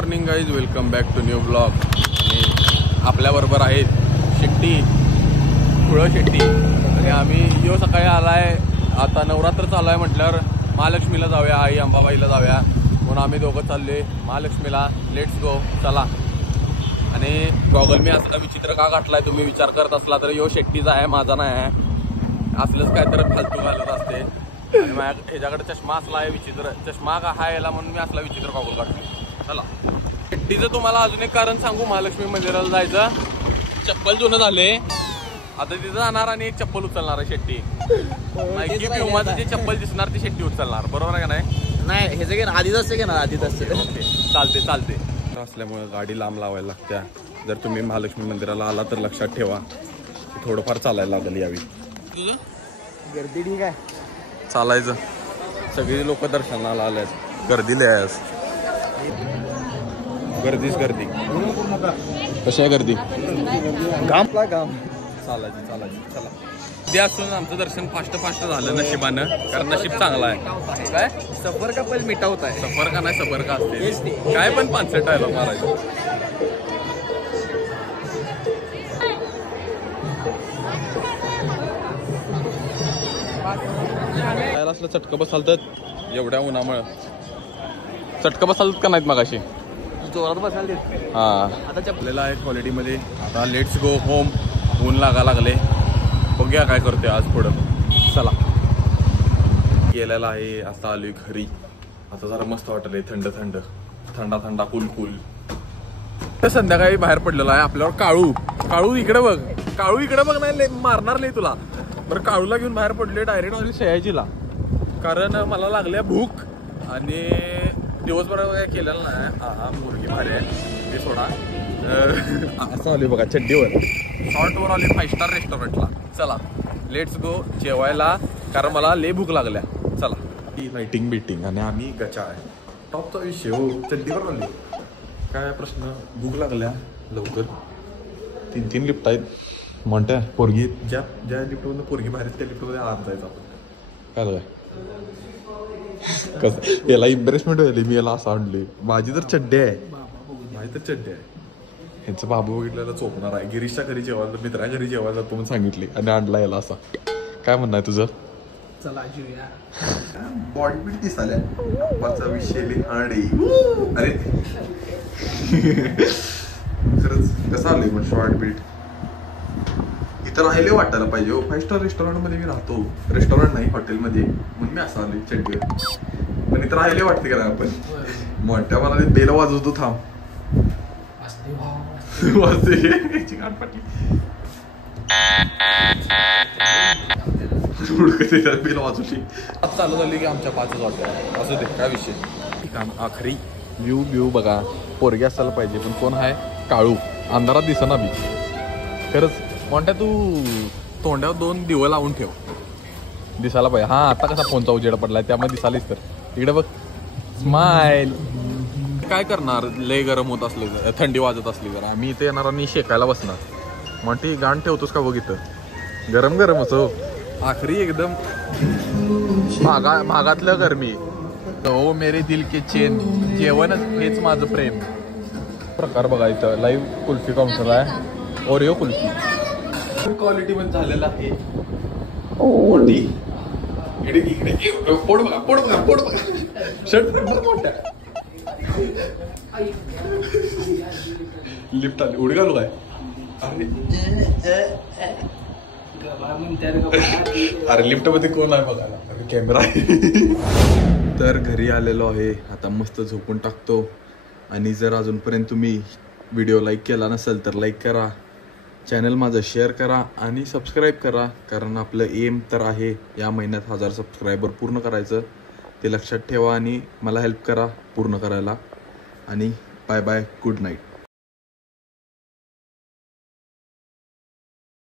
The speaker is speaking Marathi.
Morning guys, welcome back to new blog. आणि आपल्याबरोबर आहेत शेट्टी, कुळं शेट्टी. आणि आम्ही यो सकाळी आलाय, आता नवरात्र चालू आहे म्हटल्यावर महालक्ष्मीला जाऊया, आई अंबाबाईला जाऊया म्हणून आम्ही दोघं चाललोय महालक्ष्मीला. लेट्स गो, चला. आणि गॉगल मी असला विचित्र का घातलाय तुम्ही विचार करत असला तर यो शेट्टीचा आहे, माझा नाही आहे. असलंच काय तर फालतू घालत असते. आणि माझ्या ह्याच्याकडे चष्मा असला आहे विचित्र, चष्मा का हा याला म्हणून मी असला विचित्र गॉगल काढतो. चला. शेट्टीचं तुम्हाला अजून एक कारण सांगू, महालक्ष्मी मंदिराला जायचं. चप्पल जुनं झाले, आता तिथं जाणार आणि एक चप्पल उचलणार आहे शेट्टी. नाईकी प्युमाचं जे चप्पल दिसणार ती शेट्टी उचलणार, बरोबर आहे का नाही? हे जे आधीच घेणार आधीच असते. ओके, चालते. असल्यामुळे गाडी लांब लावायला लागत्या. जर तुम्ही महालक्ष्मी मंदिराला आला तर लक्षात ठेवा थोडंफार चालायला लागेल यावी. गर्दी ठीक आहे, चालायचं. सगळी लोक दर्शनाला आल्यात, गर्दी लयच, गर्दीच गर्दी. कशी आहे गर्दी? गामला गाम. चालायची चला. ते असून आमचं दर्शन फास्ट झालं नशिबानं, कारण नशीब चांगलं आहे. काय सफर का पहिले मिठा होता है, सफर का नाही सफर का असते काय पण 5 डायलॉग मारायचं. असलं चटकं बसाल तर एवढ्या उन्हामुळं चटकं बसाल का नाहीत मगाशी? जोरात बसायला. हा, आता चपलेला आहे क्वालिटीमध्ये. आता लेट्स गो होम. ऊन लागा लागले, बघूया काय करतोय आज पुढं. चला. गेलेला आहे, आता आलोय घरी. आता जरा मस्त वाटलंय, थंडा कुल. तर संध्याकाळी बाहेर पडलेला आहे. आपल्यावर काळू इकडे बघ नाही मारणार नाही तुला. बरं, काळूला घेऊन बाहेर पडले डायरेक्ट आली सयाजीला, कारण मला लागल्या भूक. आणि दिवसभर काय केलेलं नाही. हा मुलगी भारी आहे, ते सोडा. असं आले बघा चड्डीवर, शॉर्टवर आले 5 स्टार रेस्टॉरंटला. चला लेट्स गो जेवायला, कारण मला लय भूक लागल्या. चला. लाइटिंग बीटिंग आणि आम्ही गचा आहे. टॉपचा विषय हो, चड्डीवर आले. काय प्रश्न, भूक लागल्या लवकर. 3 लिफ्ट आहेत म्हणते पोरगी. ज्या लिफ्टमधून पोरगी बाहेर त्या लिफ्टमध्ये आत जायचं आपण. काय झालं कसं याला इम्प्रेसमेंट व्हायली, मी याला असं आणले. माझी तर चड्डी आहे. ह्यांचं बाबू बघितलेला चोपणार आहे. गिरीशच्या घरी जेवायला, मित्राच्या घरी जेवायला जातो म्हणून सांगितले आणि आणला याला असा. काय म्हणणं आहे तुझं? चला जेऊया. बॉडी बीट दिसाल्या विषय अरे खरंच कसं आलंय पण शॉर्ट बीट. इथं राहिले वाटायला पाहिजे हो. 5 स्टार रेस्टॉरंट मध्ये मी राहतो, रेस्टॉरंट नाही हॉटेलमध्ये, म्हणून मी असं आलोय चड्डीवर. पण इथं राहिले वाटते का आपण मोठ्या मला बेल वाजवतो. थांब वाजते गाठ पाटली बेल वाजवली. आज चालू झाली की आमच्या 5 वाजता. असं ते काय विषय. आखरी व्ह्यू बघा. पोरगी असायला पाहिजे, पण कोण आहे? काळू. अंधारात दिसना बी. खरंच म्हणता तू तोंडावर 2 दिवं लावून ठेव, दिसायला पाहिजे. हा, आता कसा फोनचा उजेड पडलाय त्यामध्ये दिसालीच तर. इकडे बघ, स्माइल. काय करणार, लय गरम होत असले, थंडी वाजत असली जरा, आम्ही इथे येणार आणि शेकायला बसणार. म्हणते गाण ठेवतोस का बघ इथं, गरम असो. आखरी एकदम भागातलं गरमी. हो मेरे दिल के चैन, जेवणच हेच माझं प्रेम. प्रकार बघा इथं लाईव्ह कुल्फी काउंटर आहे, ओरिओ कुल्फी. क्वालिटी पण झालेला आहे. इकडे पोट बघा शर्ट मोठ्या. लिफ्ट आली, उडी घालू काय? अरे लिफ्ट मध्ये कोण आहे बघायला, कॅमेरा आहे. तर घरी आलेलो आहे आता, मस्त झोपून टाकतो. आणि जर अजूनपर्यंत तुम्ही व्हिडिओ लाईक केला नसेल तर लाईक करा, चॅनल माझं शेअर करा आणि सबस्क्राईब करा, कारण आपलं एम तर आहे या महिन्यात 1000 सबस्क्रायबर पूर्ण करायचं. ते लक्षात ठेवा आणि मला हेल्प करा पूर्ण करायला. आणि बाय बाय, गुड नाईट.